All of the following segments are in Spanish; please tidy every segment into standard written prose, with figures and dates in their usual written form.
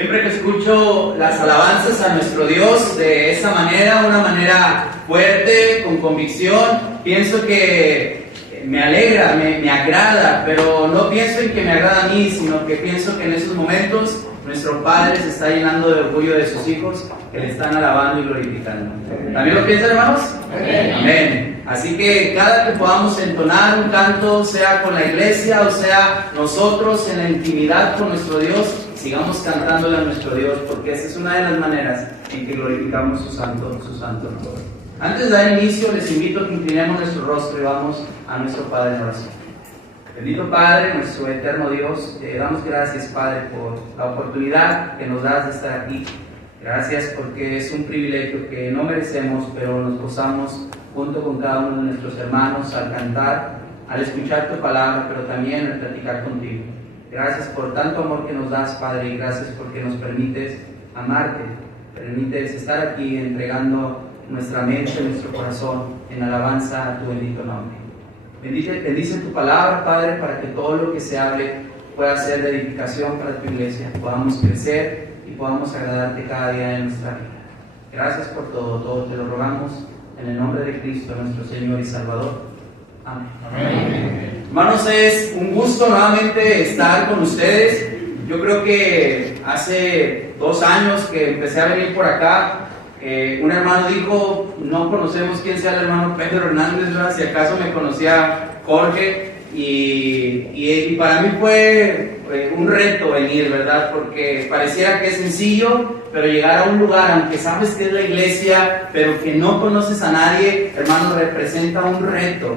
Siempre que escucho las alabanzas a nuestro Dios de esa manera, una manera fuerte, con convicción, pienso que me alegra, me agrada, pero no pienso en que me agrada a mí, sino que pienso que en esos momentos nuestro Padre se está llenando de orgullo de sus hijos que le están alabando y glorificando. ¿También lo piensan, hermanos? Amén. Amén. Así que cada que podamos entonar un canto, sea con la iglesia o sea nosotros en la intimidad con nuestro Dios, sigamos cantándole a nuestro Dios, porque esa es una de las maneras en que glorificamos su santo nombre. Antes de dar inicio, les invito a que inclinemos nuestro rostro y vamos a nuestro Padre en oración. Bendito Padre, nuestro eterno Dios, te damos gracias, Padre, por la oportunidad que nos das de estar aquí. Gracias porque es un privilegio que no merecemos, pero nos gozamos junto con cada uno de nuestros hermanos al cantar, al escuchar tu palabra, pero también al platicar contigo. Gracias por tanto amor que nos das, Padre, y gracias porque nos permites amarte, permites estar aquí entregando nuestra mente, nuestro corazón en alabanza a tu bendito nombre. Bendice tu palabra, Padre, para que todo lo que se hable pueda ser de edificación para tu iglesia, podamos crecer y podamos agradarte cada día de nuestra vida. Gracias por todo te lo rogamos en el nombre de Cristo, nuestro Señor y Salvador. Amén. Amén. Hermanos, es un gusto nuevamente estar con ustedes. Yo creo que hace 2 años que empecé a venir por acá, un hermano dijo, no conocemos quién sea el hermano Pedro Hernández, ¿verdad? Si acaso me conocía Jorge, y para mí fue un reto venir, ¿verdad? Porque pareciera que es sencillo, pero llegar a un lugar, aunque sabes que es la iglesia, pero que no conoces a nadie, hermano, representa un reto.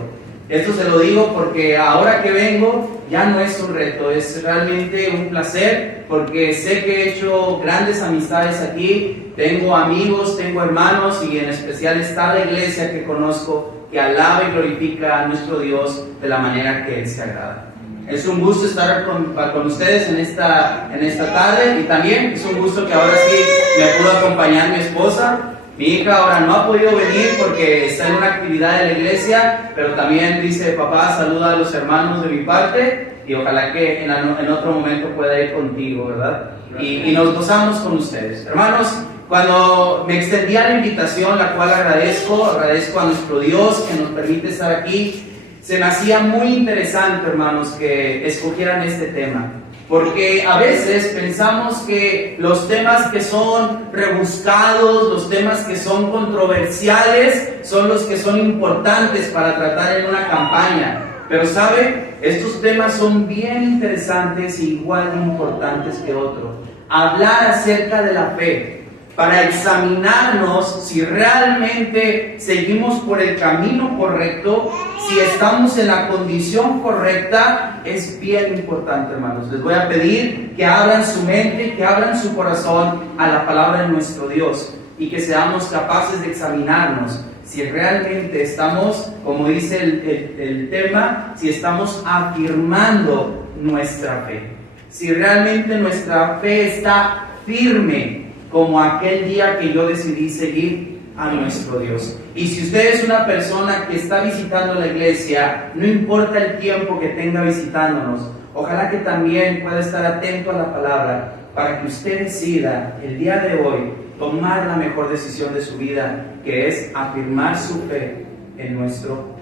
Esto se lo digo porque ahora que vengo ya no es un reto, es realmente un placer, porque sé que he hecho grandes amistades aquí, tengo amigos, tengo hermanos, y en especial está la iglesia que conozco, que alaba y glorifica a nuestro Dios de la manera que Él se agrada. Es un gusto estar con ustedes en esta tarde, y también es un gusto que ahora sí me pudo acompañar mi esposa. Mi hija ahora no ha podido venir porque está en una actividad de la iglesia, pero también dice, papá, saluda a los hermanos de mi parte, y ojalá que en otro momento pueda ir contigo, ¿verdad? Y nos gozamos con ustedes. Hermanos, cuando me extendía la invitación, la cual agradezco a nuestro Dios que nos permite estar aquí, se me hacía muy interesante, hermanos, que escogieran este tema. Porque a veces pensamos que los temas que son rebuscados, los temas que son controversiales, son los que son importantes para tratar en una campaña. Pero ¿sabe? Estos temas son bien interesantes e igual de importantes que otros. Hablar acerca de la fe, para examinarnos si realmente seguimos por el camino correcto, si estamos en la condición correcta, es bien importante, hermanos. Les voy a pedir que abran su mente, que abran su corazón a la palabra de nuestro Dios, y que seamos capaces de examinarnos si realmente estamos, como dice el tema, si estamos afirmando nuestra fe, si realmente nuestra fe está firme, como aquel día que yo decidí seguir a nuestro Dios. Y si usted es una persona que está visitando la iglesia, no importa el tiempo que tenga visitándonos, ojalá que también pueda estar atento a la palabra, para que usted decida el día de hoy tomar la mejor decisión de su vida, que es afirmar su fe en nuestro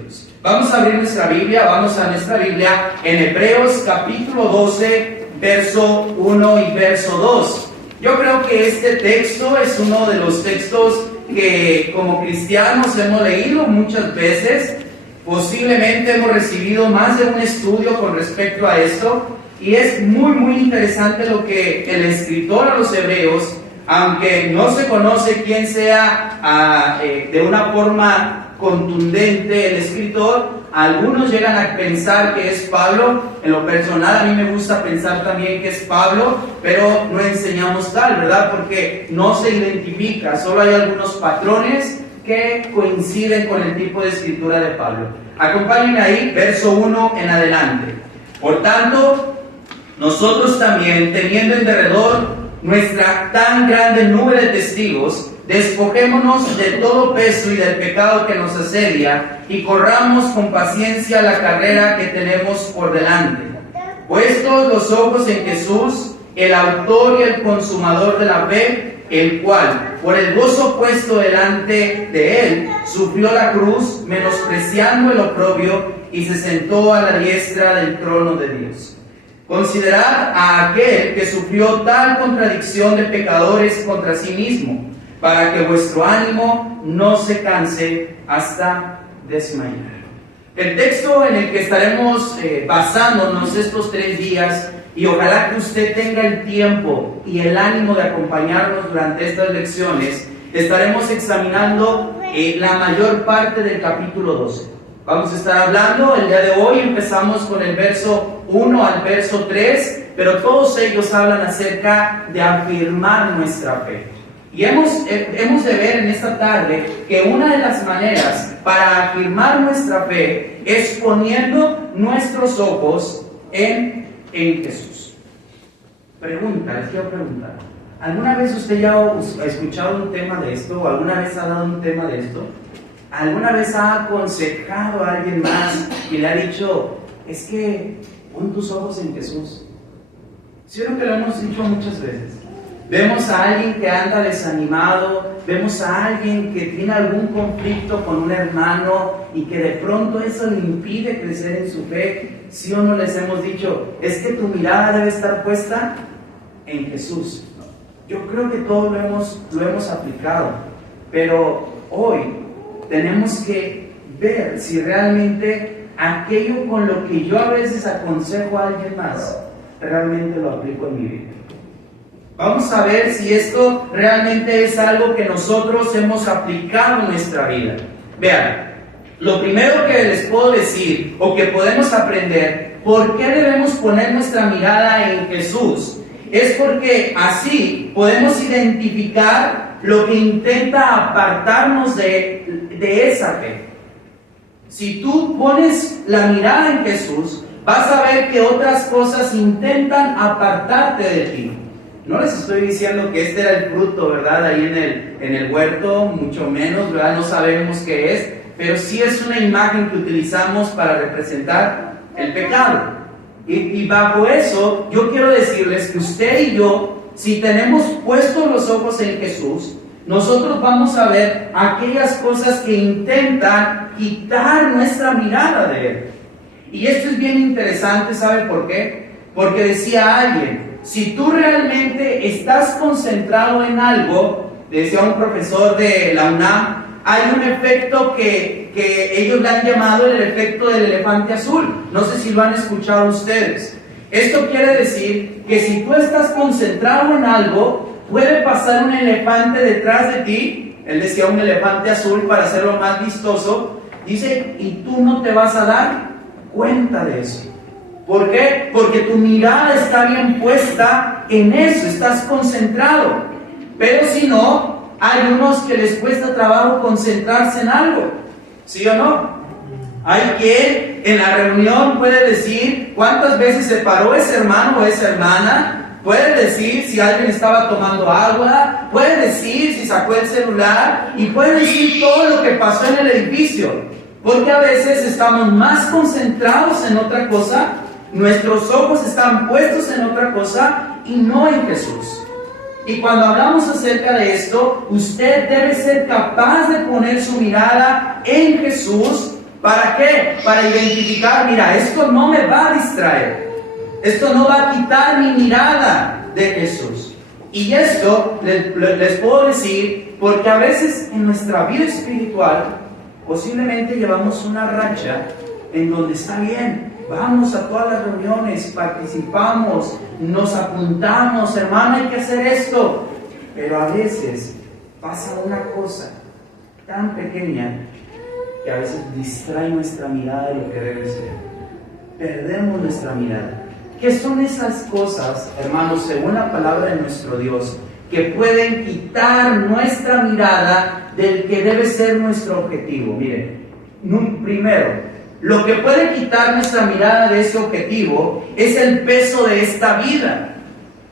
Dios. Vamos a abrir nuestra Biblia, en Hebreos capítulo 12, verso 1 y verso 2. Yo creo que este texto es uno de los textos que como cristianos hemos leído muchas veces. Posiblemente hemos recibido más de un estudio con respecto a esto, y es muy interesante lo que el escritor a los Hebreos, aunque no se conoce quién sea de una forma contundente el escritor, algunos llegan a pensar que es Pablo. En lo personal a mí me gusta pensar también que es Pablo, pero no enseñamos tal, ¿verdad? Porque no se identifica, solo hay algunos patrones que coinciden con el tipo de escritura de Pablo. Acompáñenme ahí, verso 1 en adelante. Por tanto, nosotros también, teniendo en derredor nuestra tan grande nube de testigos, despojémonos de todo peso y del pecado que nos asedia, y corramos con paciencia la carrera que tenemos por delante. Puestos los ojos en Jesús, el autor y el consumador de la fe, el cual, por el gozo puesto delante de él, sufrió la cruz, menospreciando el oprobio, y se sentó a la diestra del trono de Dios. Considerad a aquel que sufrió tal contradicción de pecadores contra sí mismo, para que vuestro ánimo no se canse hasta desmayar. El texto en el que estaremos basándonos estos 3 días, y ojalá que usted tenga el tiempo y el ánimo de acompañarnos durante estas lecciones, estaremos examinando la mayor parte del capítulo 12. Vamos a estar hablando el día de hoy, empezamos con el verso 1 al verso 3, pero todos ellos hablan acerca de afirmar nuestra fe. Y hemos de ver en esta tarde que una de las maneras para afirmar nuestra fe es poniendo nuestros ojos en Jesús. Les quiero preguntar, ¿alguna vez usted ya ha escuchado un tema de esto? ¿O alguna vez ha dado un tema de esto? ¿Alguna vez ha aconsejado a alguien más y le ha dicho, es que pon tus ojos en Jesús? ¿Sí o no que lo hemos dicho muchas veces? Vemos a alguien que anda desanimado, vemos a alguien que tiene algún conflicto con un hermano y que de pronto eso le impide crecer en su fe. ¿Sí o no les hemos dicho, es que tu mirada debe estar puesta en Jesús? Yo creo que todos lo hemos aplicado, pero hoy tenemos que ver si realmente aquello con lo que yo a veces aconsejo a alguien más, realmente lo aplico en mi vida. Vamos a ver si esto realmente es algo que nosotros hemos aplicado en nuestra vida. Vean, lo primero que les puedo decir o que podemos aprender, ¿por qué debemos poner nuestra mirada en Jesús? Es porque así podemos identificar lo que intenta apartarnos de esa fe. Si tú pones la mirada en Jesús, vas a ver que otras cosas intentan apartarte de ti. No les estoy diciendo que este era el fruto, ¿verdad? Ahí en el huerto, mucho menos, ¿verdad? No sabemos qué es, pero sí es una imagen que utilizamos para representar el pecado. Y bajo eso, yo quiero decirles que usted y yo, si tenemos puestos los ojos en Jesús, nosotros vamos a ver aquellas cosas que intentan quitar nuestra mirada de Él. Y esto es bien interesante, ¿sabe por qué? Porque decía alguien, si tú realmente estás concentrado en algo, decía un profesor de la UNAM, hay un efecto que ellos le han llamado el efecto del elefante azul. No sé si lo han escuchado ustedes. Esto quiere decir que si tú estás concentrado en algo, puede pasar un elefante detrás de ti. Él decía un elefante azul para hacerlo más vistoso. Dice, y tú no te vas a dar cuenta de eso. ¿Por qué? Porque tu mirada está bien puesta en eso, estás concentrado. Pero si no, hay unos que les cuesta trabajo concentrarse en algo, ¿sí o no? Hay quien en la reunión puede decir cuántas veces se paró ese hermano o esa hermana, puede decir si alguien estaba tomando agua, puede decir si sacó el celular y puede decir todo lo que pasó en el edificio, porque a veces estamos más concentrados en otra cosa, nuestros ojos están puestos en otra cosa y no en Jesús. Y cuando hablamos acerca de esto, usted debe ser capaz de poner su mirada en Jesús. ¿Para qué? Para identificar, mira, esto no me va a distraer. Esto no va a quitar mi mirada de Jesús. Y esto les puedo decir porque a veces en nuestra vida espiritual posiblemente llevamos una racha en donde está bien. Vamos a todas las reuniones, participamos, nos apuntamos, hermano, hay que hacer esto. Pero a veces pasa una cosa tan pequeña que a veces distrae nuestra mirada de lo que debe ser. Perdemos nuestra mirada. ¿Qué son esas cosas, hermanos, según la palabra de nuestro Dios, que pueden quitar nuestra mirada del que debe ser nuestro objetivo? Miren, primero, lo que puede quitar nuestra mirada de ese objetivo es el peso de esta vida.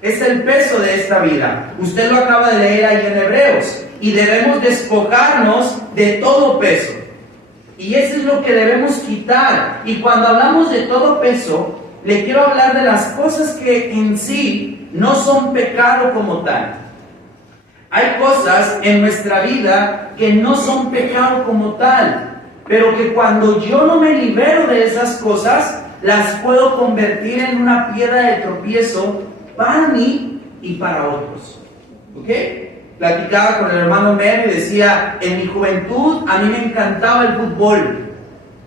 Es el peso de esta vida. Usted lo acaba de leer ahí en Hebreos. Y debemos despojarnos de todo peso. Y eso es lo que debemos quitar. Y cuando hablamos de todo peso, le quiero hablar de las cosas que en sí no son pecado como tal. Hay cosas en nuestra vida que no son pecado como tal, pero que cuando yo no me libero de esas cosas, las puedo convertir en una piedra de tropiezo para mí y para otros. ¿Ok? Platicaba con el hermano Mer y decía, en mi juventud a mí me encantaba el fútbol.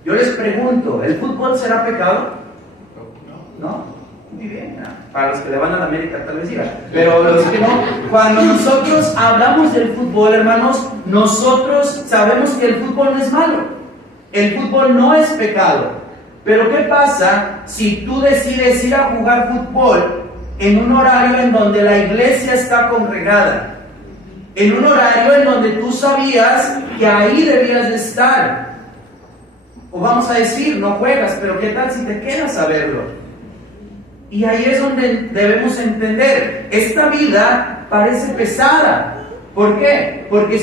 Yo les pregunto, ¿el fútbol será pecado? ¿No? Muy bien, ¿no? Para los que le van a la América tal vez diga, pero los que no, cuando nosotros hablamos del fútbol, hermanos, nosotros sabemos que el fútbol no es malo, el fútbol no es pecado, pero ¿qué pasa si tú decides ir a jugar fútbol en un horario en donde la iglesia está congregada, en un horario en donde tú sabías que ahí debías de estar? O vamos a decir, no juegas, pero ¿qué tal si te quedas a verlo? Y ahí es donde debemos entender, esta vida parece pesada. ¿Por qué? Porque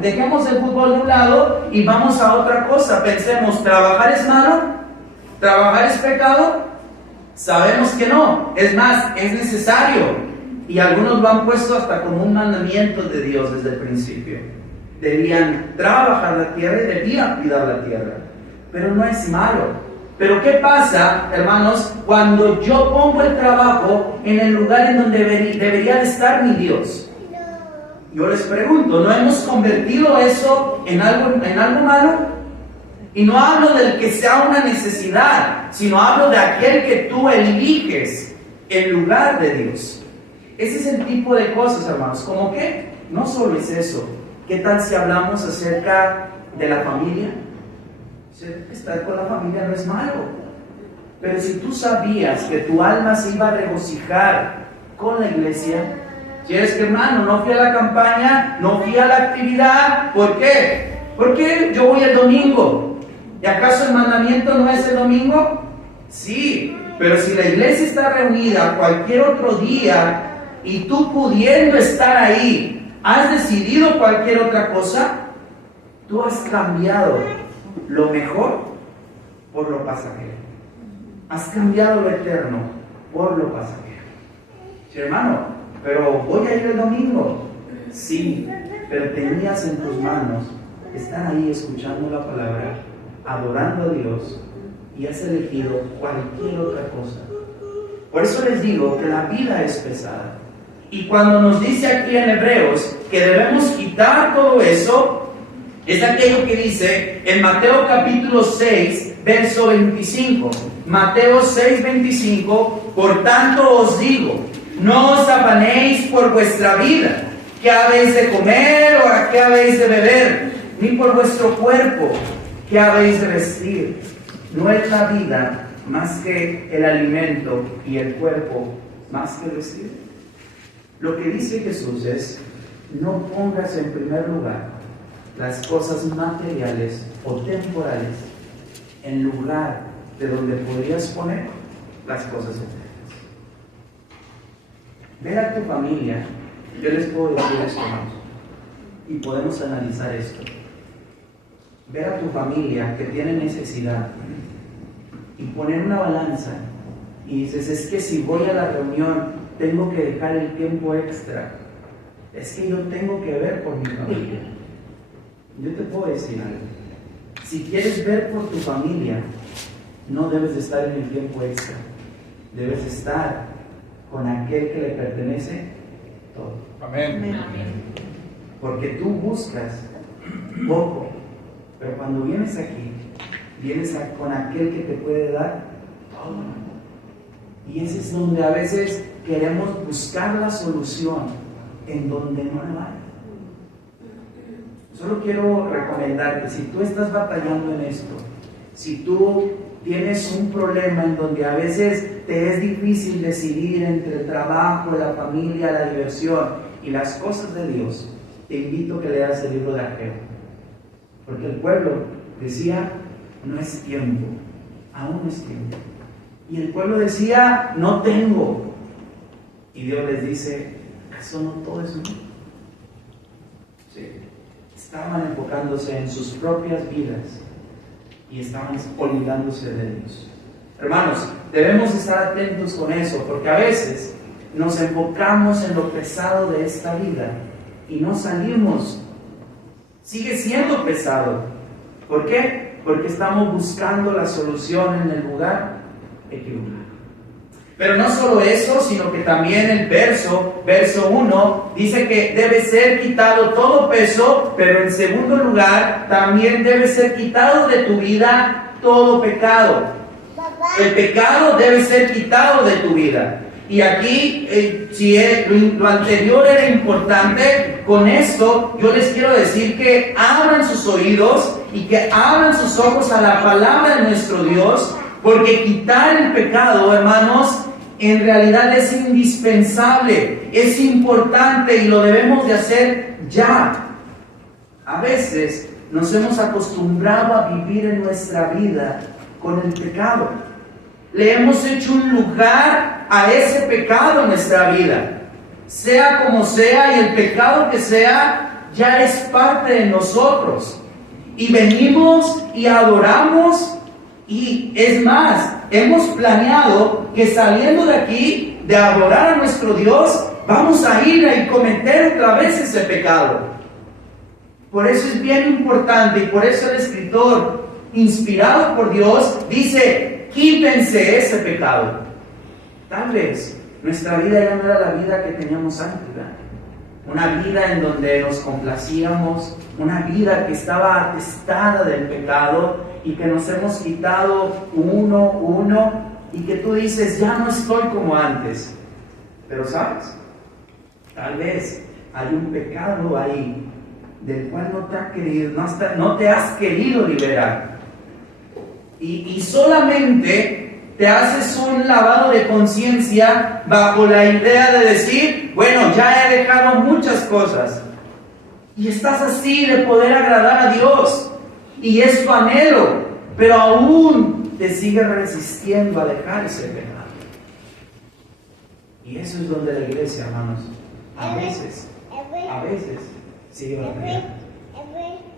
dejemos el fútbol de un lado y vamos a otra cosa. Pensemos, ¿trabajar es malo? ¿Trabajar es pecado? Sabemos que no. Es más, es necesario. Y algunos lo han puesto hasta como un mandamiento de Dios desde el principio. Debían trabajar la tierra y debían cuidar la tierra. Pero no es malo. Pero ¿qué pasa, hermanos, cuando yo pongo el trabajo en el lugar en donde debería de estar mi Dios? Yo les pregunto, ¿no hemos convertido eso en algo malo? Y no hablo del que sea una necesidad, sino hablo de aquel que tú eliges en lugar de Dios. Ese es el tipo de cosas, hermanos. ¿Cómo qué? No solo es eso. ¿Qué tal si hablamos acerca de la familia? Estar con la familia no es malo, pero si tú sabías que tu alma se iba a regocijar con la iglesia, si eres que hermano, no fui a la campaña, no fui a la actividad, ¿por qué? Porque yo voy el domingo. ¿Y acaso el mandamiento no es el domingo? Sí, pero si la iglesia está reunida cualquier otro día y tú pudiendo estar ahí, has decidido cualquier otra cosa, tú has cambiado lo mejor por lo pasajero. Has cambiado lo eterno por lo pasajero. Sí, hermano, pero voy a ir el domingo. Sí, pero tenías en tus manos estar ahí escuchando la palabra, adorando a Dios, y has elegido cualquier otra cosa. Por eso les digo que la vida es pesada. Y cuando nos dice aquí en Hebreos que debemos quitar todo eso, es aquello que dice en Mateo capítulo 6, verso 25. Mateo 6, 25. Por tanto os digo, no os afanéis por vuestra vida, qué habéis de comer o a qué habéis de beber, ni por vuestro cuerpo, qué habéis de vestir. No es la vida más que el alimento y el cuerpo más que el vestir. Lo que dice Jesús es, no pongas en primer lugar las cosas materiales o temporales en lugar de donde podrías poner las cosas eternas. Ver a tu familia, yo les puedo decir esto, hermanos, y podemos analizar esto. Ver a tu familia que tiene necesidad y poner una balanza y dices, es que si voy a la reunión tengo que dejar el tiempo extra, es que yo tengo que ver por mi familia. Yo te puedo decir algo, si quieres ver por tu familia, no debes de estar en el tiempo extra, debes estar con aquel que le pertenece todo. Amén. Porque tú buscas poco, pero cuando vienes aquí, vienes con aquel que te puede dar todo. Y ese es donde a veces queremos buscar la solución en donde no la hay. Solo quiero recomendarte, si tú estás batallando en esto, si tú tienes un problema en donde a veces te es difícil decidir entre el trabajo, la familia, la diversión y las cosas de Dios, te invito a que leas el libro de Ageo. Porque el pueblo decía, no es tiempo, aún no es tiempo. Y el pueblo decía, no tengo. Y Dios les dice, ¿acaso no todo es mío? Sí. Estaban enfocándose en sus propias vidas y estaban olvidándose de Dios. Hermanos, debemos estar atentos con eso, porque a veces nos enfocamos en lo pesado de esta vida y no salimos. Sigue siendo pesado. ¿Por qué? Porque estamos buscando la solución en el lugar equivocado. Pero no solo eso, sino que también el verso 1, dice que debe ser quitado todo peso, pero en segundo lugar, también debe ser quitado de tu vida todo pecado. El pecado debe ser quitado de tu vida. Y aquí, si lo anterior era importante, con esto yo les quiero decir que abran sus oídos y que abran sus ojos a la palabra de nuestro Dios, porque quitar el pecado, hermanos, en realidad es indispensable, es importante y lo debemos de hacer ya. A veces nos hemos acostumbrado a vivir en nuestra vida con el pecado. Le hemos hecho un lugar a ese pecado en nuestra vida. Sea como sea y el pecado que sea, ya es parte de nosotros. Y venimos y adoramos. Y es más, hemos planeado que saliendo de aquí, de adorar a nuestro Dios, vamos a ir a cometer otra vez ese pecado. Por eso es bien importante y por eso el escritor, inspirado por Dios, dice, quítense ese pecado. Tal vez nuestra vida ya no era la vida que teníamos antes, ¿verdad? Una vida en donde nos complacíamos, una vida que estaba atestada del pecado y que nos hemos quitado uno y que tú dices, ya no estoy como antes. Pero sabes, tal vez hay un pecado ahí del cual no te has querido liberar. Y solamente te haces un lavado de conciencia bajo la idea de decir, bueno, ya he dejado muchas cosas. Y estás así de poder agradar a Dios. Y es tu anhelo, pero aún te sigues resistiendo a dejar ese pecado. Y eso es donde la iglesia, hermanos, a veces sigue batallando.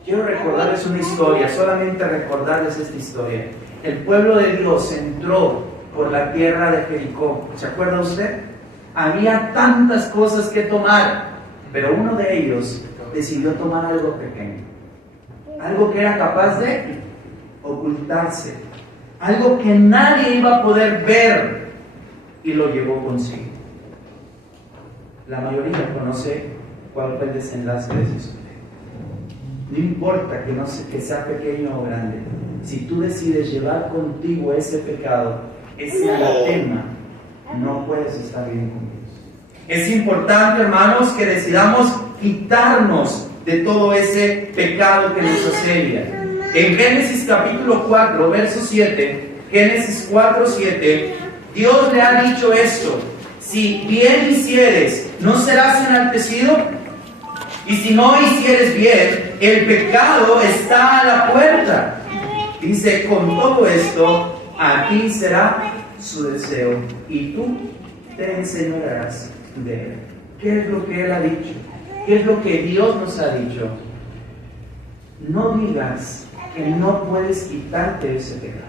Quiero recordarles una historia, solamente recordarles esta historia. El pueblo de Dios entró por la tierra de Jericó. ¿Se acuerda usted? Había tantas cosas que tomar, pero uno de ellos decidió tomar algo pequeño. Algo que era capaz de ocultarse. Algo que nadie iba a poder ver y lo llevó consigo. La mayoría conoce cuál fue el desenlace de esa historia. No importa que sea pequeño o grande. Si tú decides llevar contigo ese pecado, ese anatema, no puedes estar bien con Dios. Es importante, hermanos, que decidamos quitarnos de todo ese pecado que nos asedia. En Génesis capítulo 4, verso 7, Génesis 4, 7, Dios le ha dicho esto: si bien hicieres, ¿no serás enaltecido? Y si no hicieres bien, el pecado está a la puerta. Dice, con todo esto, aquí será su deseo, y tú te enseñarás de él. ¿Qué es lo que él ha dicho? ¿Qué es lo que Dios nos ha dicho? No digas que no puedes quitarte ese pecado.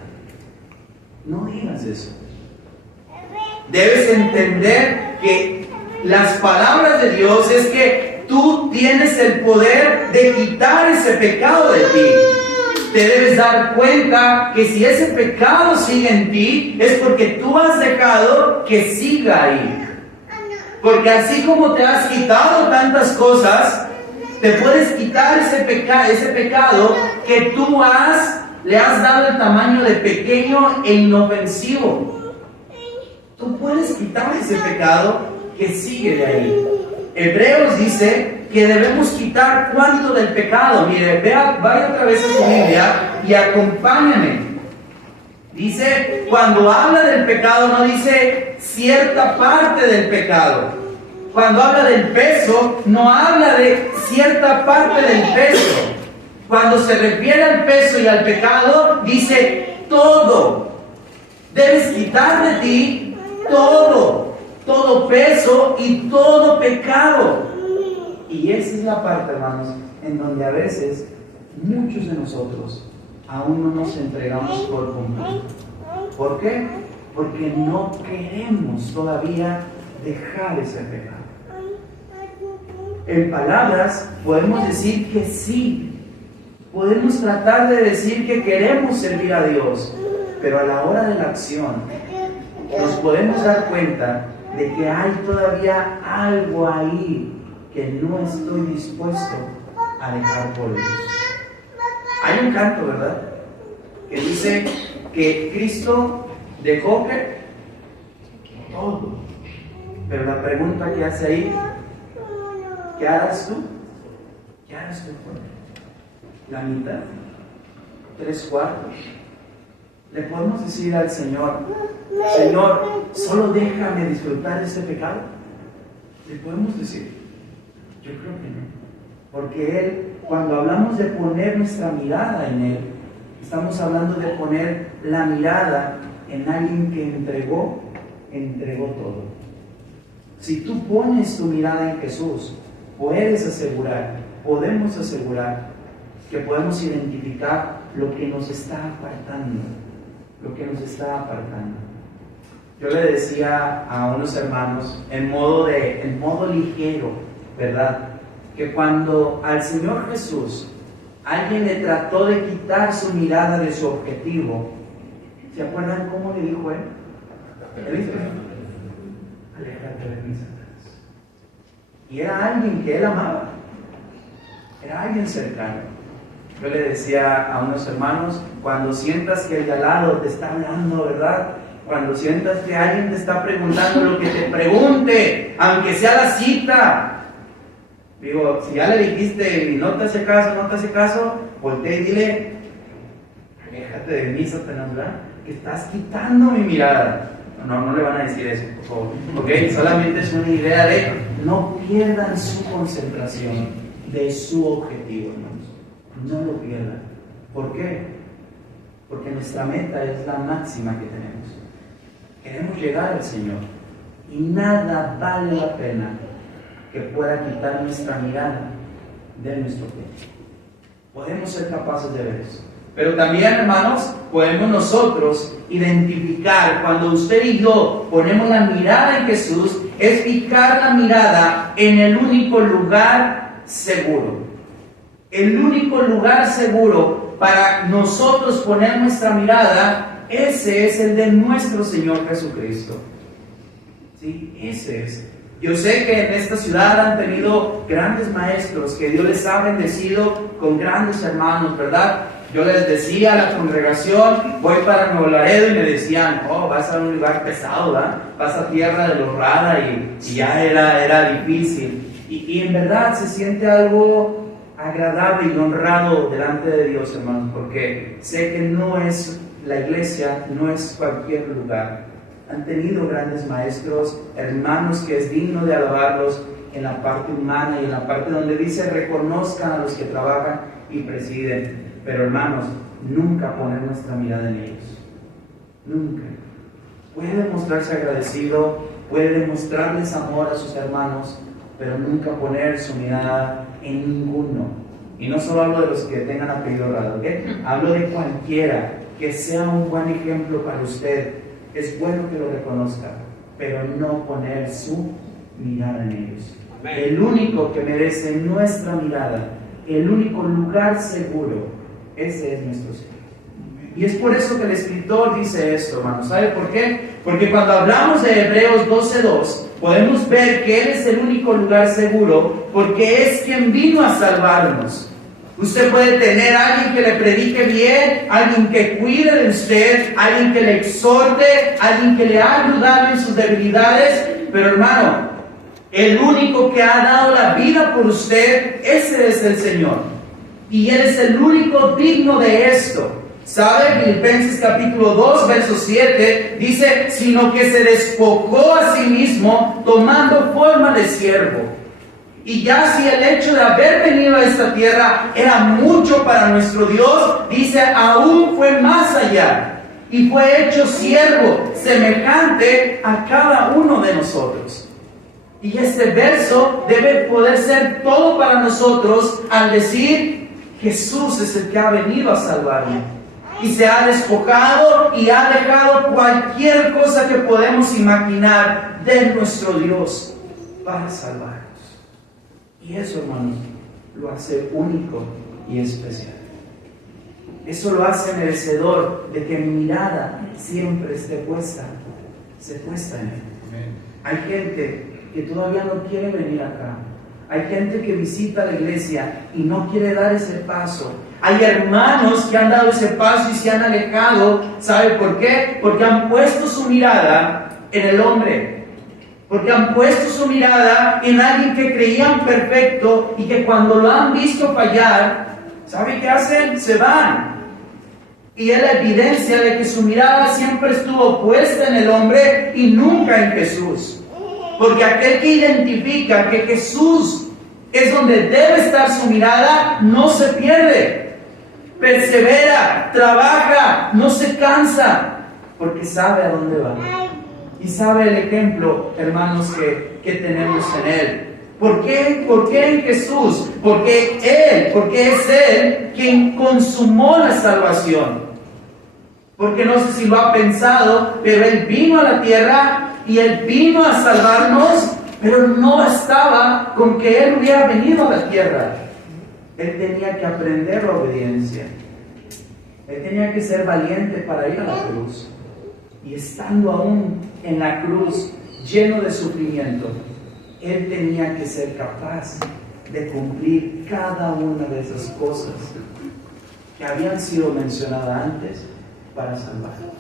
No digas eso. Debes entender que las palabras de Dios es que tú tienes el poder de quitar ese pecado de ti. Te debes dar cuenta que si ese pecado sigue en ti, es porque tú has dejado que siga ahí. Porque así como te has quitado tantas cosas, te puedes quitar ese pecado que tú le has dado el tamaño de pequeño e inofensivo. Tú puedes quitar ese pecado que sigue de ahí. Hebreos dice que debemos quitar cuánto del pecado. Mire, vaya otra vez a su Biblia y acompáñame. Dice, cuando habla del pecado, no dice cierta parte del pecado. Cuando habla del peso, no habla de cierta parte del peso. Cuando se refiere al peso y al pecado, dice todo. Debes quitar de ti todo peso y todo pecado. Y esa es la parte, hermanos, en donde a veces muchos de nosotros aún no nos entregamos por completo. ¿Por qué? porque no queremos todavía dejar ese pecado. En palabras podemos decir que sí, podemos tratar de decir que queremos servir a Dios, pero a la hora de la acción nos podemos dar cuenta de que hay todavía algo ahí que no estoy dispuesto a dejar por Dios. Hay un canto, ¿verdad?, que dice que Cristo dejó que todo. Pero la pregunta que hace ahí, ¿qué harás tú? ¿Qué harás tú por él? ¿La mitad? ¿3/4? Le podemos decir al Señor, Señor, solo déjame disfrutar de este pecado. ¿Le podemos decir? Yo creo que no. Porque Él, cuando hablamos de poner nuestra mirada en Él, estamos hablando de poner la mirada en alguien que entregó todo. Si tú pones tu mirada en Jesús, podemos asegurar que podemos identificar lo que nos está apartando. Yo le decía a unos hermanos, en modo ligero, ¿verdad?, que cuando al Señor Jesús alguien le trató de quitar su mirada de su objetivo, ¿se acuerdan cómo le dijo Él? Él dijo, aléjate de mí, Satanás. Y era alguien que Él amaba, era alguien cercano. Yo le decía a unos hermanos, cuando sientas que el de al lado te está hablando, ¿verdad?, cuando sientas que alguien te está preguntando lo que te pregunte, aunque sea la cita, digo, si ya le dijiste y no te hace caso, voltea y dile, aléjate de mí, Satanás, ¿verdad?, que estás quitando mi mirada. No le van a decir eso, por favor, ¿ok? Solamente es una idea de no pierdan su concentración de su objetivo, hermanos. No lo pierdan. ¿Por qué? Porque nuestra meta es la máxima que tenemos. Queremos llegar al Señor y nada vale la pena que pueda quitar nuestra mirada de nuestro pecho. Podemos ser capaces de ver eso. Pero también, hermanos, podemos nosotros identificar, cuando usted y yo ponemos la mirada en Jesús, es fijar la mirada en el único lugar seguro. El único lugar seguro para nosotros poner nuestra mirada, ese es el de nuestro Señor Jesucristo. Sí, ese es. Yo sé que en esta ciudad han tenido grandes maestros, que Dios les ha bendecido con grandes hermanos, ¿verdad? Yo les decía a la congregación, voy para Nuevo Laredo, y me decían, vas a un lugar pesado, ¿verdad? Vas a tierra de los Rada, y ya era difícil. Y en verdad se siente algo agradable y honrado delante de Dios, hermanos, porque sé que no es la iglesia, no es cualquier lugar. Han tenido grandes maestros, hermanos que es digno de alabarlos en la parte humana y en la parte donde dice reconozcan a los que trabajan y presiden. Pero hermanos, nunca poner nuestra mirada en ellos. Nunca. Puede mostrarse agradecido, puede demostrarles amor a sus hermanos, pero nunca poner su mirada en ninguno. Y no solo hablo de los que tengan apellido raro, ¿ok? Hablo de cualquiera que sea un buen ejemplo para usted. Es bueno que lo reconozca, pero no poner su mirada en ellos. Amén. El único que merece nuestra mirada, el único lugar seguro, ese es nuestro Señor. Y es por eso que el escritor dice esto, hermanos. ¿Sabe por qué? Porque cuando hablamos de Hebreos 12:2, podemos ver que Él es el único lugar seguro, porque es quien vino a salvarnos. Usted puede tener a alguien que le predique bien, alguien que cuide de usted, alguien que le exhorte, alguien que le ha ayudado en sus debilidades, pero hermano, el único que ha dado la vida por usted, ese es el Señor. Y Él es el único digno de esto. ¿Sabe? Filipenses capítulo 2, verso 7, dice, sino que se despojó a sí mismo, tomando forma de siervo. Y ya si el hecho de haber venido a esta tierra era mucho para nuestro Dios, dice, aún fue más allá. Y fue hecho siervo, semejante a cada uno de nosotros. Y este verso debe poder ser todo para nosotros al decir, Jesús es el que ha venido a salvarme. y se ha despojado y ha dejado cualquier cosa que podemos imaginar de nuestro Dios para salvarnos. Y eso, hermanos, lo hace único y especial. Eso lo hace merecedor de que mi mirada siempre esté puesta en Él. Hay gente que todavía no quiere venir acá. Hay gente que visita la iglesia y no quiere dar ese paso. Hay hermanos que han dado ese paso y se han alejado. ¿Sabe por qué? Porque han puesto su mirada en el hombre. Porque han puesto su mirada en alguien que creían perfecto y que cuando lo han visto fallar, ¿sabe qué hacen? Se van. Y es la evidencia de que su mirada siempre estuvo puesta en el hombre y nunca en Jesús. Porque aquel que identifica que Jesús es donde debe estar su mirada, no se pierde. Persevera, trabaja, no se cansa, porque sabe a dónde va. Y sabe el ejemplo, hermanos, que tenemos en Él. ¿Por qué? ¿Por qué en Jesús? Porque es Él quien consumó la salvación. Porque no sé si lo ha pensado, pero Él vino a la tierra y Él vino a salvarnos, pero no bastaba con que Él hubiera venido a la tierra. Él tenía que aprender la obediencia. Él tenía que ser valiente para ir a la cruz. Y estando aún en la cruz, lleno de sufrimiento, Él tenía que ser capaz de cumplir cada una de esas cosas que habían sido mencionadas antes para salvarnos.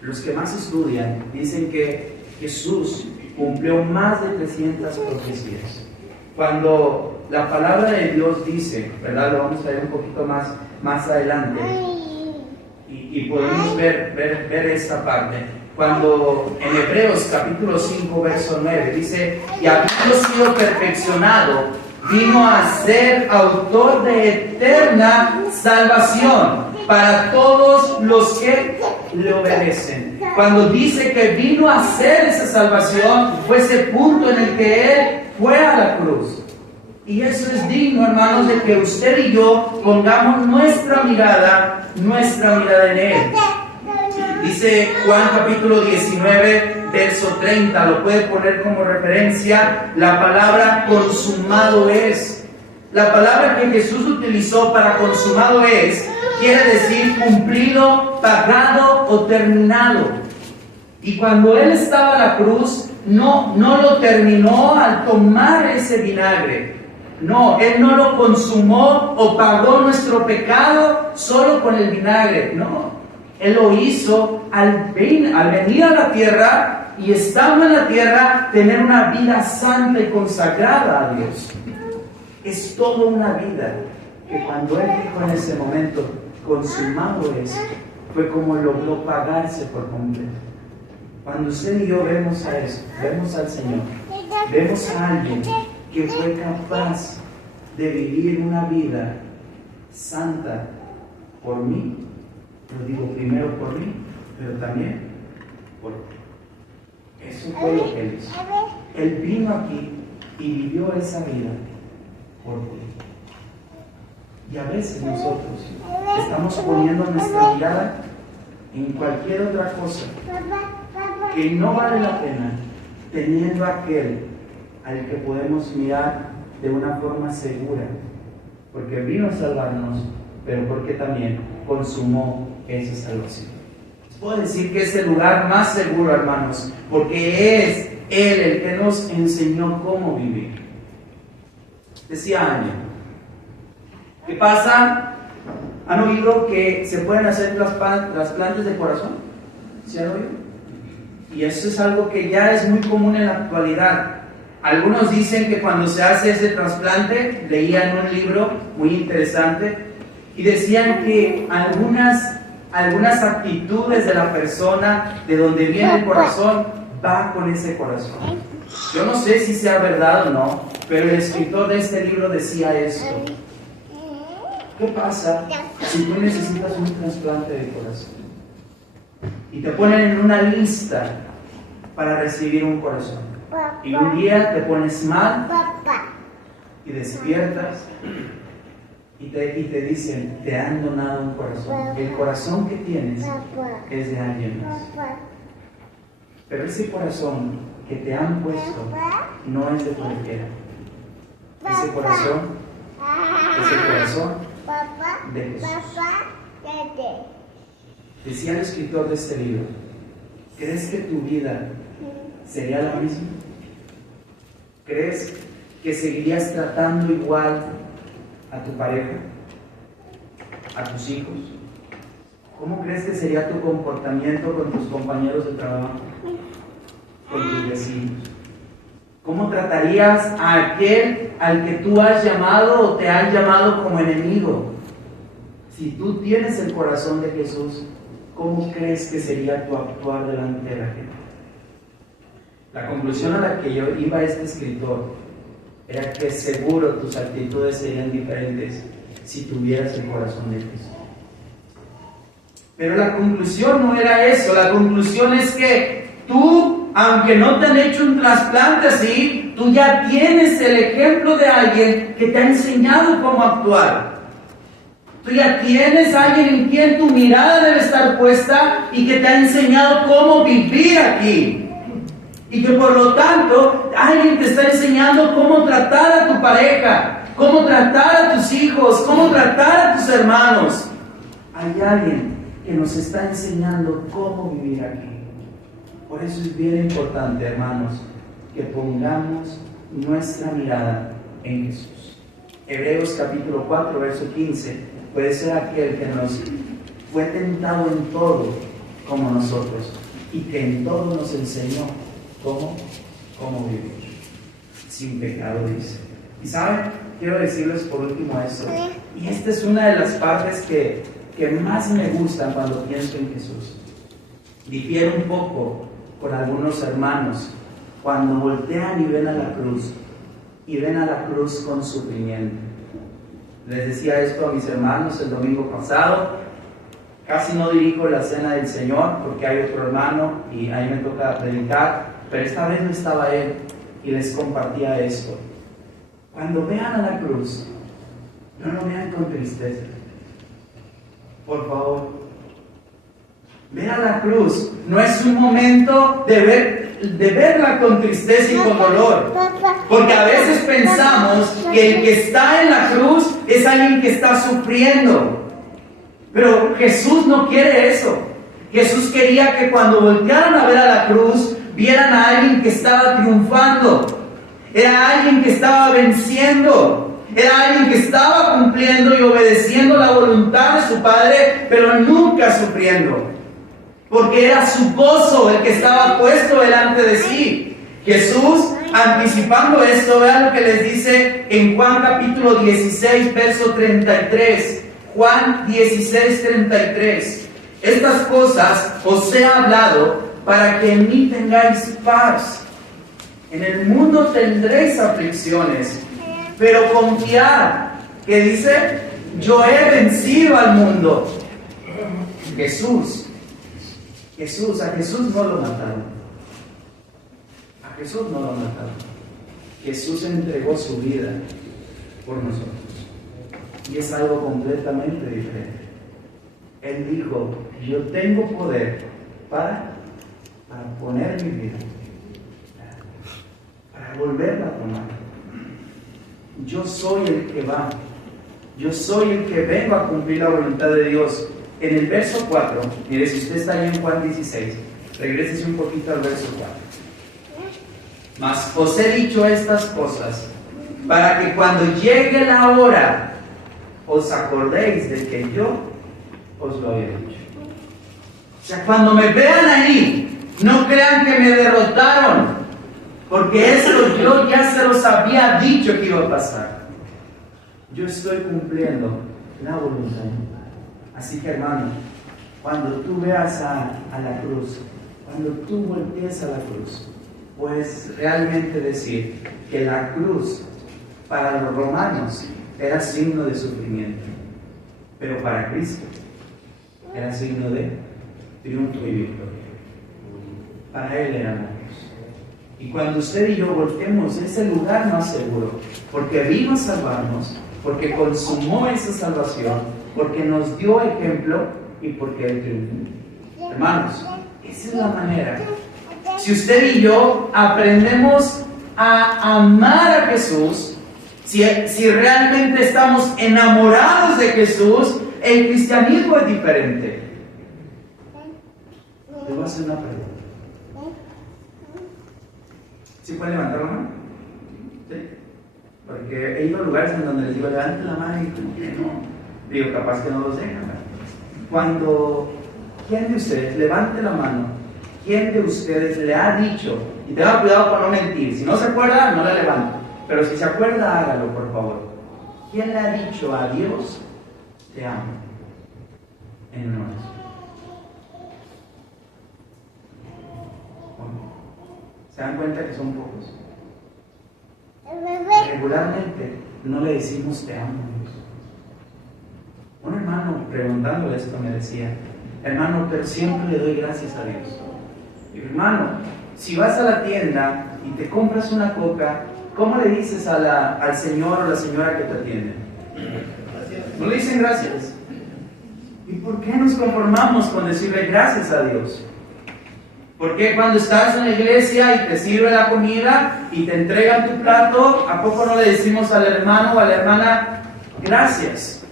Los que más estudian dicen que Jesús cumplió más de 300 profecías. Cuando la palabra de Dios dice, ¿verdad? Lo vamos a ver un poquito más adelante. Y podemos ver esta parte. Cuando en Hebreos capítulo 5, verso 9, dice, y habiendo sido perfeccionado, vino a ser autor de eterna salvación para todos los que le obedecen. Cuando dice que vino a ser esa salvación, fue ese punto en el que Él fue a la cruz. Y eso es digno, hermanos, de que usted y yo pongamos nuestra mirada en Él. Dice Juan capítulo 19, verso 30, lo puede poner como referencia, la palabra consumado es. La palabra que Jesús utilizó para consumado es, quiere decir cumplido, pagado o terminado. Y cuando Él estaba a la cruz, no lo terminó al tomar ese vinagre. No, Él no lo consumó o pagó nuestro pecado solo con el vinagre. No, Él lo hizo al venir a la tierra y estando en la tierra, tener una vida santa y consagrada a Dios. Es toda una vida que cuando Él dijo en ese momento, consumado es, fue como logró pagarse por completo. Cuando usted y yo vemos a eso, vemos al Señor, vemos a alguien que fue capaz de vivir una vida santa por mí, lo digo primero por mí, pero también por ti. Eso fue lo que Él hizo. Él vino aquí y vivió esa vida por ti. Y a veces nosotros estamos poniendo nuestra mirada en cualquier otra cosa que no vale la pena, teniendo aquel al que podemos mirar de una forma segura, porque vino a salvarnos, pero porque también consumó esa salvación. Puedo decir que es el lugar más seguro, hermanos, porque es Él el que nos enseñó cómo vivir. Decía Ángel, ¿qué pasa? ¿Han oído que se pueden hacer trasplantes de corazón? ¿Sí han oído? Y eso es algo que ya es muy común en la actualidad. Algunos dicen que cuando se hace ese trasplante, leía en un libro muy interesante, y decían que algunas actitudes de la persona, de donde viene el corazón, va con ese corazón. Yo no sé si sea verdad o no, pero el escritor de este libro decía esto. ¿Qué pasa si tú necesitas un trasplante de corazón? Y te ponen en una lista para recibir un corazón. Y un día te pones mal y despiertas y te dicen, te han donado un corazón. El corazón que tienes es de alguien más. Pero ese corazón que te han puesto no es de cualquiera. Ese corazón es el corazón de Jesús. Decía el escritor de este libro, ¿crees que tu vida sería la misma? ¿Crees que seguirías tratando igual a tu pareja, a tus hijos? ¿Cómo crees que sería tu comportamiento con tus compañeros de trabajo, con tus vecinos? ¿Cómo tratarías a aquel al que tú has llamado o te han llamado como enemigo? Si tú tienes el corazón de Jesús, ¿cómo crees que sería tu actuar delante de la gente? La conclusión a la que yo iba este escritor era que seguro tus actitudes serían diferentes si tuvieras el corazón de Jesús. Pero la conclusión no era eso. La conclusión es que tú, aunque no te han hecho un trasplante así, tú ya tienes el ejemplo de alguien que te ha enseñado cómo actuar. Tú ya tienes a alguien en quien tu mirada debe estar puesta y que te ha enseñado cómo vivir aquí. Y que por lo tanto, alguien te está enseñando cómo tratar a tu pareja, cómo tratar a tus hijos, cómo tratar a tus hermanos. Hay alguien que nos está enseñando cómo vivir aquí. Por eso es bien importante, hermanos, que pongamos nuestra mirada en Jesús. Hebreos capítulo 4, verso 15, puede ser aquel que nos fue tentado en todo como nosotros y que en todo nos enseñó cómo vivir sin pecado, dice. Y saben, quiero decirles por último esto, y esta es una de las partes que más me gustan cuando pienso en Jesús. Difiero un poco con algunos hermanos cuando voltean y ven a la cruz con sufrimiento. Les decía esto a mis hermanos el domingo pasado. Casi no dirijo la cena del Señor porque hay otro hermano y ahí me toca predicar, pero esta vez no estaba él y les compartía esto. Cuando vean a la cruz, no lo vean con tristeza. Por favor, ver la cruz no es un momento de verla con tristeza y con dolor, porque a veces pensamos que el que está en la cruz es alguien que está sufriendo. Pero Jesús no quiere eso. Jesús quería que cuando voltearan a ver a la cruz, vieran a alguien que estaba triunfando. Era alguien que estaba venciendo. Era alguien que estaba cumpliendo y obedeciendo la voluntad de su Padre, pero nunca sufriendo. Porque era su gozo el que estaba puesto delante de sí. Jesús, anticipando esto, vean lo que les dice en Juan capítulo 16, verso 33. Juan 16, 33. Estas cosas os he hablado para que en mí tengáis paz. En el mundo tendréis aflicciones, pero confiad, que dice, yo he vencido al mundo. A Jesús no lo mataron. A Jesús no lo mataron. Jesús entregó su vida por nosotros. Y es algo completamente diferente. Él dijo, yo tengo poder para poner mi vida, para volverla a tomar. Yo soy el que va. Yo soy el que vengo a cumplir la voluntad de Dios. En el verso 4, mire, si usted está ahí en Juan 16, regrésese un poquito al verso 4. Mas os he dicho estas cosas para que cuando llegue la hora os acordéis de que yo os lo había dicho. O sea, cuando me vean ahí, no crean que me derrotaron, porque eso yo ya se los había dicho que iba a pasar. Yo estoy cumpliendo la voluntad de mi Padre. Así que, hermano, cuando tú veas a la cruz, cuando tú voltees a la cruz, puedes realmente decir que la cruz para los romanos era signo de sufrimiento, pero para Cristo era signo de triunfo y victoria. Para Él era la cruz. Y cuando usted y yo volteemos, es el lugar más seguro, porque vino a salvarnos, porque consumó esa salvación, porque nos dio ejemplo y porque Él triunfó. Hermanos, esa es la manera. Si usted y yo aprendemos a amar a Jesús, si realmente estamos enamorados de Jesús, el cristianismo es diferente. Le voy a hacer una pregunta. ¿Sí pueden levantar la mano? ¿Sí? Porque he ido a lugares en donde les digo, levante la mano y como que no. Digo, capaz que no los dejan. ¿Quién de ustedes, levante la mano, quién de ustedes le ha dicho, y tenga cuidado con no mentir, si no se acuerda, no la levante, pero si se acuerda, hágalo, por favor. ¿Quién le ha dicho a Dios, te amo? En una oración. ¿Se dan cuenta que son pocos? Regularmente no le decimos te amo a Dios. Un hermano preguntándole esto me decía, hermano, pero siempre le doy gracias a Dios. Y hermano, si vas a la tienda y te compras una coca, ¿cómo le dices al señor o la señora que te atiende? No le dicen gracias. ¿Y por qué nos conformamos con decirle gracias a Dios? ¿Por qué cuando estás en la iglesia y te sirve la comida y te entregan tu plato, ¿a poco no le decimos al hermano o a la hermana gracias?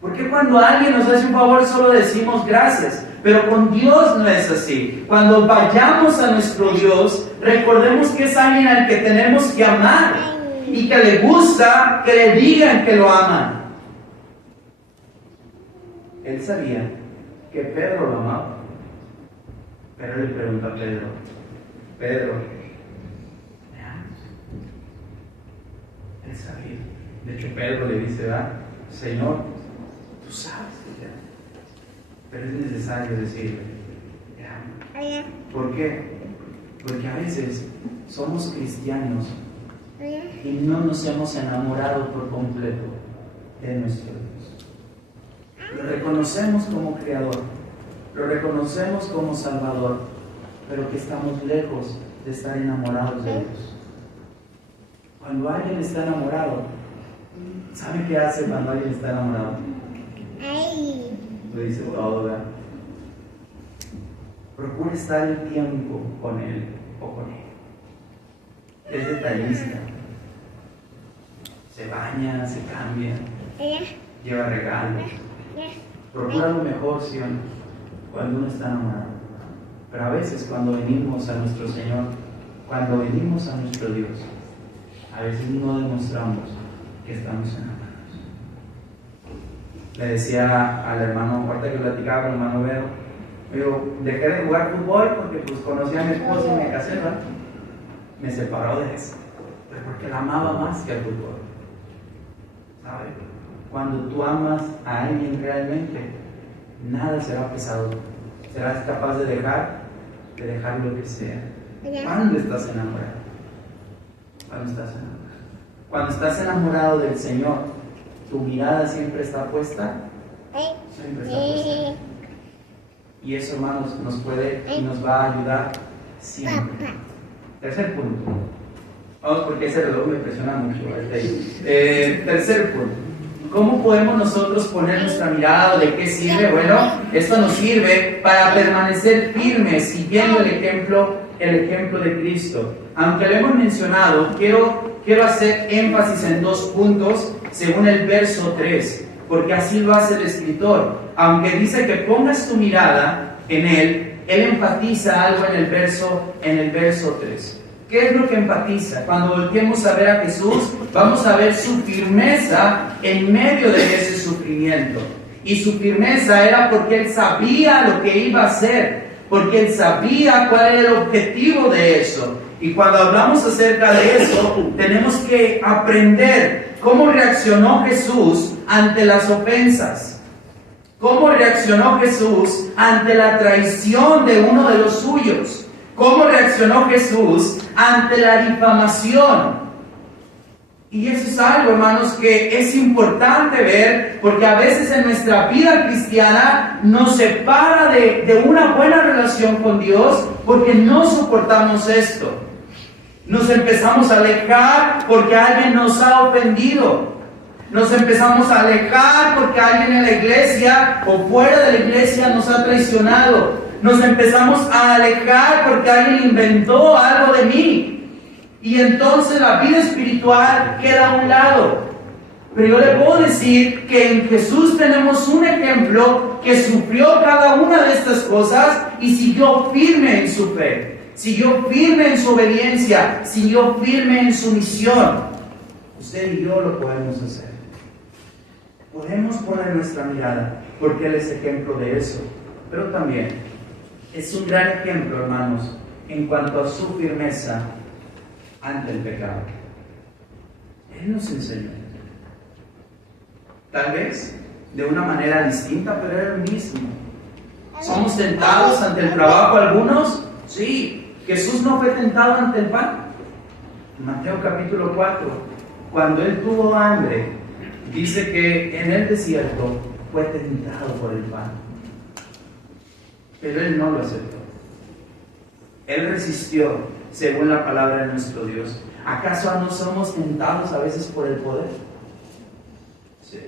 ¿Por qué cuando alguien nos hace un favor solo decimos gracias? Pero con Dios no es así. Cuando vayamos a nuestro Dios, recordemos que es alguien al que tenemos que amar y que le gusta que le digan que lo aman. Él sabía que Pedro lo amaba. Pero le pregunta a Pedro, Pedro, ¿me amas? Él sabía. De hecho, Pedro le dice, Señor, tú sabes que te amo. Pero es necesario decirle, te amo. ¿Por qué? Porque a veces somos cristianos y no nos hemos enamorado por completo de nuestro Dios. Lo reconocemos como Creador, lo reconocemos como Salvador, pero que estamos lejos de estar enamorados de Dios. Cuando alguien está enamorado, ¿sabe qué hace cuando alguien está enamorado? Lo dice todo, ¿verdad? Procura estar el tiempo con él o con ella. Es detallista. Se baña, se cambia, lleva regalos. Procura lo mejor, ¿sí o no? Cuando uno está enamorado. Pero a veces cuando venimos a nuestro Señor, cuando venimos a nuestro Dios, a veces no demostramos que estamos enamorados. Le decía al hermano, ahorita que platicaba con el hermano Vero, digo, dejé de jugar fútbol porque pues conocí a mi esposa y me casé, ¿verdad? Me separó de eso, pero porque la amaba más que al fútbol. ¿Sabes? Cuando tú amas a alguien realmente, nada será pesado. Serás capaz de dejar lo que sea. ¿Cuándo estás enamorado? Cuando estás enamorado. Cuando estás enamorado del Señor, tu mirada siempre está puesta. Siempre está puesta. Y eso, hermanos, nos puede y nos va a ayudar siempre. Tercer punto. Vamos, porque ese reloj me presiona mucho. Tercer punto. ¿Cómo podemos nosotros poner nuestra mirada? ¿De qué sirve? Bueno, esto nos sirve para permanecer firmes siguiendo el ejemplo de Cristo. Aunque lo hemos mencionado, quiero hacer énfasis en 2 puntos según el verso 3, porque así lo hace el escritor. Aunque dice que pongas tu mirada en Él enfatiza algo en el verso 3. ¿Qué es lo que enfatiza? Cuando volteemos a ver a Jesús, vamos a ver su firmeza en medio de ese sufrimiento. Y su firmeza era porque Él sabía lo que iba a hacer, porque Él sabía cuál era el objetivo de eso. Y cuando hablamos acerca de eso, tenemos que aprender cómo reaccionó Jesús ante las ofensas. ¿Cómo reaccionó Jesús ante la traición de uno de los suyos? ¿Cómo reaccionó Jesús ante la difamación? Y eso es algo, hermanos, que es importante ver, porque a veces en nuestra vida cristiana nos separa de una buena relación con Dios porque no soportamos esto. Nos empezamos a alejar porque alguien nos ha ofendido. Nos empezamos a alejar porque alguien en la iglesia o fuera de la iglesia nos ha traicionado. Nos empezamos a alejar porque alguien inventó algo de mí. Y entonces la vida espiritual queda a un lado. Pero yo le puedo decir que en Jesús tenemos un ejemplo que sufrió cada una de estas cosas y siguió firme en su fe, siguió firme en su obediencia, siguió firme en su misión. Usted y yo lo podemos hacer. Podemos poner nuestra mirada porque Él es ejemplo de eso. Pero también es un gran ejemplo, hermanos, en cuanto a su firmeza ante el pecado. Él nos enseñó. Tal vez de una manera distinta, pero era el mismo. ¿Somos tentados ante el trabajo algunos? Sí. ¿Jesús no fue tentado ante el pan? En Mateo capítulo 4, cuando Él tuvo hambre, dice que en el desierto fue tentado por el pan. Pero Él no lo aceptó. Él resistió según la palabra de nuestro Dios. ¿Acaso no somos tentados a veces por el poder? Sí.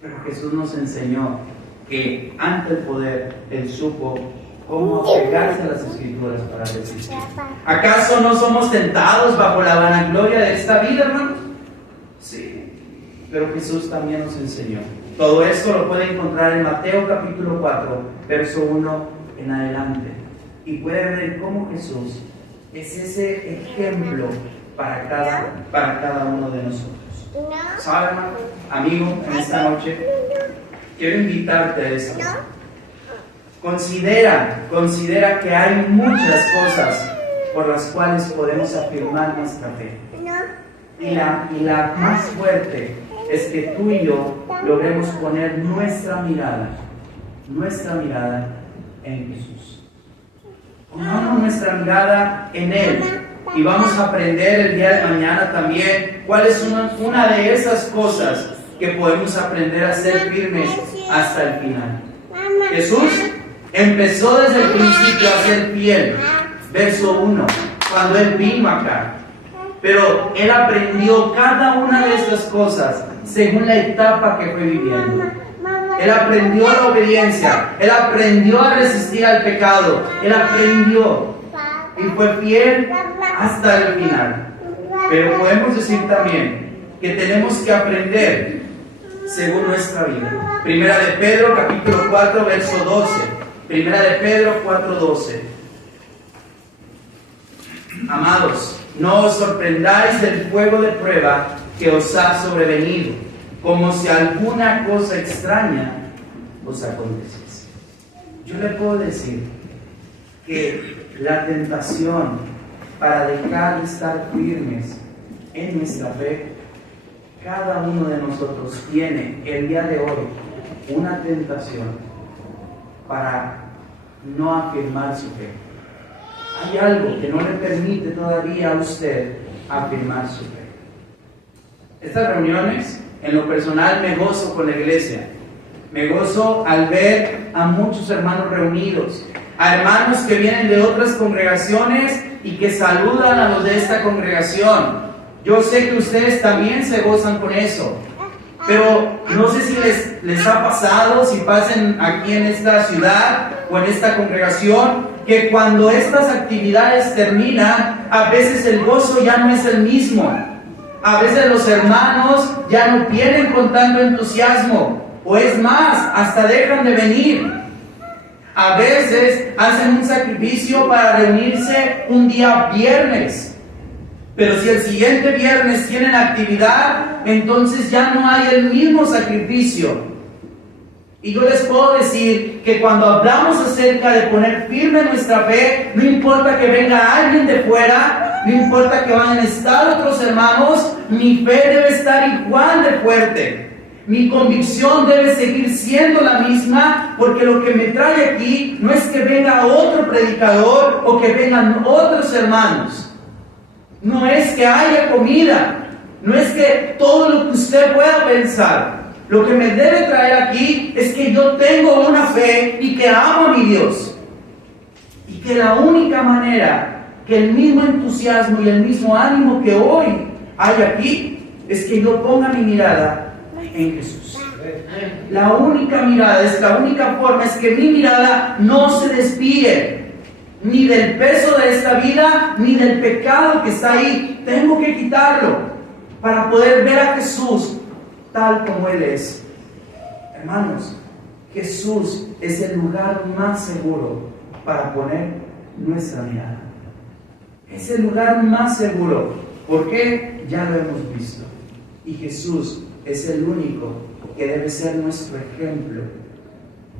Pero Jesús nos enseñó que ante el poder Él supo cómo apegarse a las Escrituras para resistir. ¿Acaso no somos tentados bajo la vanagloria de esta vida, hermanos? Sí. Pero Jesús también nos enseñó. Todo esto lo puede encontrar en Mateo capítulo 4, verso 1 en adelante. Y puede ver cómo Jesús es ese ejemplo para cada uno de nosotros. ¿Sabe, hermano? Amigo, en esta noche quiero invitarte a esto. Considera que hay muchas cosas por las cuales podemos afirmar nuestra fe. Y la más fuerte es que tú y yo logremos poner nuestra mirada en Jesús. Pongamos nuestra mirada en Él. Y vamos a aprender el día de mañana también cuál es una de esas cosas que podemos aprender a ser firmes hasta el final. Jesús empezó desde el principio a ser fiel. Verso 1, cuando Él vino acá. Pero Él aprendió cada una de estas cosas según la etapa que fue viviendo. Él aprendió la obediencia. Él aprendió a resistir al pecado. Él aprendió y fue fiel hasta el final. Pero podemos decir también que tenemos que aprender según nuestra vida. Primera de Pedro capítulo 4 verso 12. Primera de Pedro 4:12. Amados, no os sorprendáis del fuego de prueba que os ha sobrevenido, como si alguna cosa extraña os aconteciese. Yo le puedo decir que la tentación para dejar de estar firmes en nuestra fe, cada uno de nosotros tiene el día de hoy una tentación para no afirmar su fe. Hay algo que no le permite todavía a usted afirmar su fe. Estas reuniones, en lo personal, me gozo con la iglesia. Me gozo al ver a muchos hermanos reunidos, a hermanos que vienen de otras congregaciones y que saludan a los de esta congregación. Yo sé que ustedes también se gozan con eso, pero no sé si les ha pasado, si pasen aquí en esta ciudad o en esta congregación, que cuando estas actividades terminan, a veces el gozo ya no es el mismo. A veces los hermanos ya no vienen con tanto entusiasmo, o es más, hasta dejan de venir. A veces hacen un sacrificio para reunirse un día viernes, pero si el siguiente viernes tienen actividad, entonces ya no hay el mismo sacrificio. Y yo les puedo decir que cuando hablamos acerca de poner firme nuestra fe, no importa que venga alguien de fuera, no importa que vayan a estar otros hermanos, mi fe debe estar igual de fuerte. Mi convicción debe seguir siendo la misma, porque lo que me trae aquí no es que venga otro predicador o que vengan otros hermanos. No es que haya comida, no es que todo lo que usted pueda pensar. Lo que me debe traer aquí es que yo tengo una fe y que amo a mi Dios. Y que la única manera que el mismo entusiasmo y el mismo ánimo que hoy hay aquí es que yo ponga mi mirada en Jesús. La única mirada, la única forma es que mi mirada no se desvíe ni del peso de esta vida, ni del pecado que está ahí. Tengo que quitarlo para poder ver a Jesús tal como Él es. Hermanos, Jesús es el lugar más seguro para poner nuestra mirada. Es el lugar más seguro. ¿Por qué? Ya lo hemos visto. Y Jesús es el único que debe ser nuestro ejemplo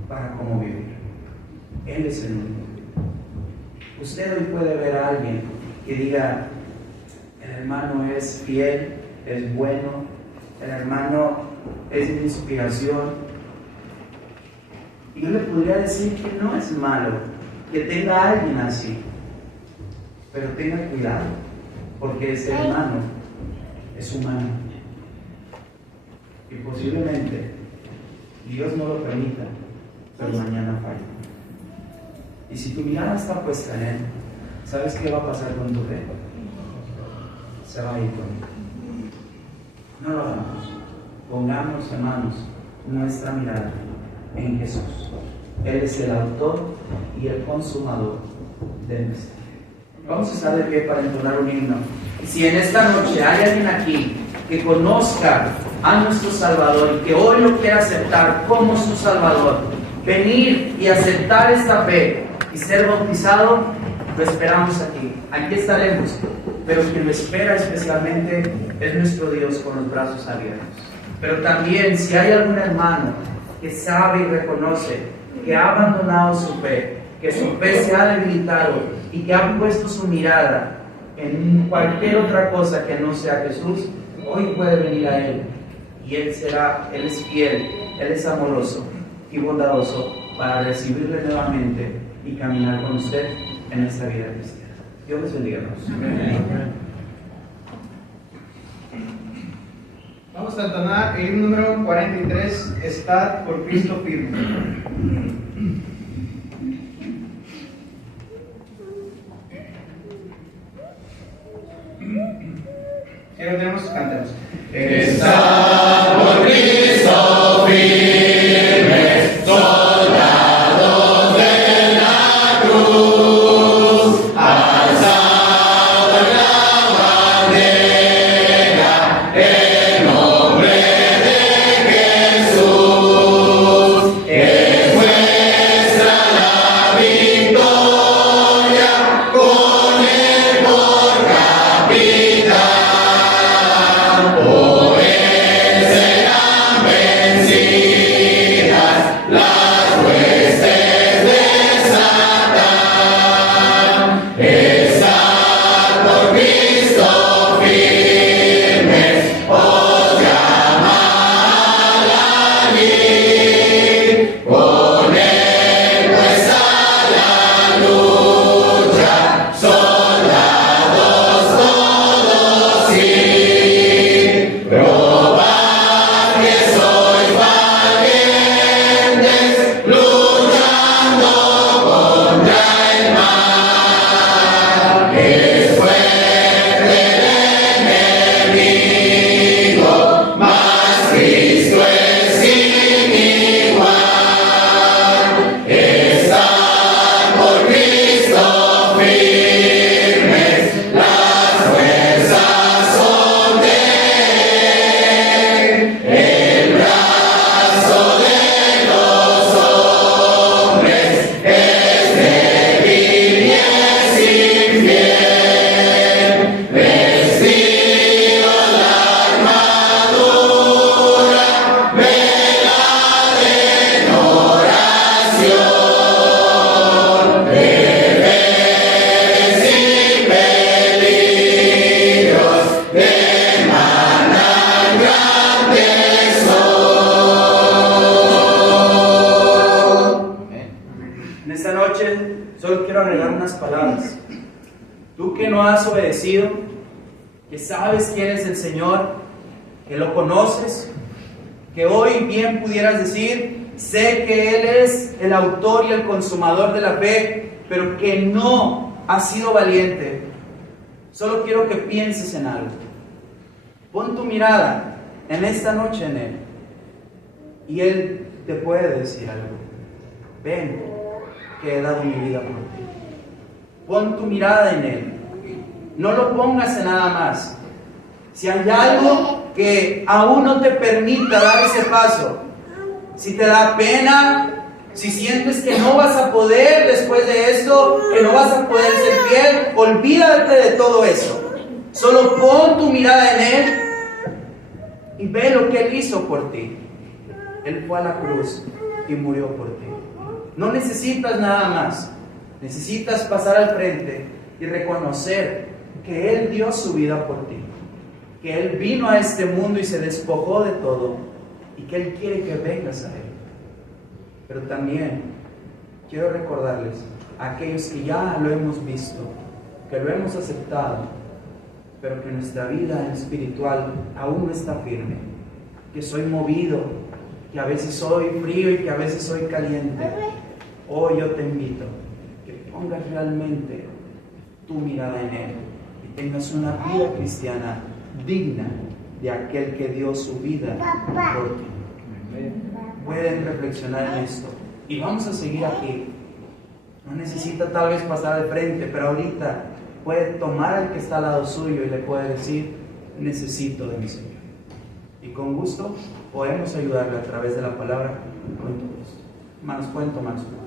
para cómo vivir. Él es el único. Usted hoy puede ver a alguien que diga: el hermano es fiel, es bueno, el hermano es mi inspiración. Y yo le podría decir que no es malo que tenga a alguien así, pero tenga cuidado, porque ese hermano es humano y posiblemente Dios no lo permita, pero mañana falla. Y si tu mirada está puesta en Él, ¿sabes qué va a pasar con tu fe? Se va a ir conmigo. No lo hagamos. Pongamos, hermanos, nuestra mirada en Jesús. Él es el autor y el consumador de nuestra fe. Vamos a estar de pie para entonar un himno. Y si en esta noche hay alguien aquí que conozca a nuestro Salvador y que hoy lo quiera aceptar como su Salvador, venir y aceptar esta fe y ser bautizado, lo esperamos aquí. Aquí estaremos, pero quien lo espera especialmente es nuestro Dios con los brazos abiertos. Pero también, si hay algún hermano que sabe y reconoce que ha abandonado su fe, que su fe se ha debilitado y que ha puesto su mirada en cualquier otra cosa que no sea Jesús, hoy puede venir a Él y Él es fiel, Él es amoroso y bondadoso para recibirle nuevamente y caminar con usted en esta vida cristiana. Dios les bendiga. Vamos a entonar el himno número 43, Estad por Cristo firme. Si lo tenemos, cantemos. Estad por Cristo firme, soldados de la cruz, alzado en la bandera, el nombre de Jesús, es nuestra la victoria, con Él por capitán. Por Él serán vencidas las huestes de Satán. Estad por Cristo firmes, os llama a la lid. Con Él pues a la lucha, soldados todos sí. Probad que sois valientes, luchando contra el mal. Es fuerte el enemigo, mas Cristo es sin igual. Estad por Cristo firmes, las fuerzas son de Él. El brazo de los hombres es débil y es infiel. Vestidos la armadura, velad en oración. Deberes y peligros demandan gran tesoro. En esta noche solo quiero agregar unas palabras. Tú que no has obedecido, que sabes quién es el Señor, que lo conoces, que hoy bien pudieras decir: sé que Él es el autor y el consumador de la fe, pero que no has sido valiente. Solo quiero que pienses en algo. Pon tu mirada en esta noche en Él. Y Él te puede decir algo. Ven, que he dado mi vida por ti. Pon tu mirada en Él. No lo pongas en nada más. Si hay algo que aún no te permita dar ese paso, si te da pena, si sientes que no vas a poder después de esto, que no vas a poder ser fiel, olvídate de todo eso. Solo pon tu mirada en Él y ve lo que Él hizo por ti. Él fue a la cruz y murió por ti. No necesitas nada más. Necesitas pasar al frente y reconocer que Él dio su vida por ti. Que Él vino a este mundo y se despojó de todo. Y que Él quiere que vengas a Él. Pero también quiero recordarles a aquellos que ya lo hemos visto, que lo hemos aceptado, pero que nuestra vida espiritual aún no está firme. Que soy movido, que a veces soy frío y que a veces soy caliente. Hoy yo te invito que pongas realmente tu mirada en Él y tengas una vida cristiana digna de aquel que dio su vida por ti. Pueden reflexionar en esto y vamos a seguir aquí. No necesita tal vez pasar al frente, pero ahorita puede tomar al que está al lado suyo y le puede decir: necesito de mi Señor. Y con gusto podemos ayudarle a través de la palabra con todo gusto. Hermanos, pueden tomar su lugar.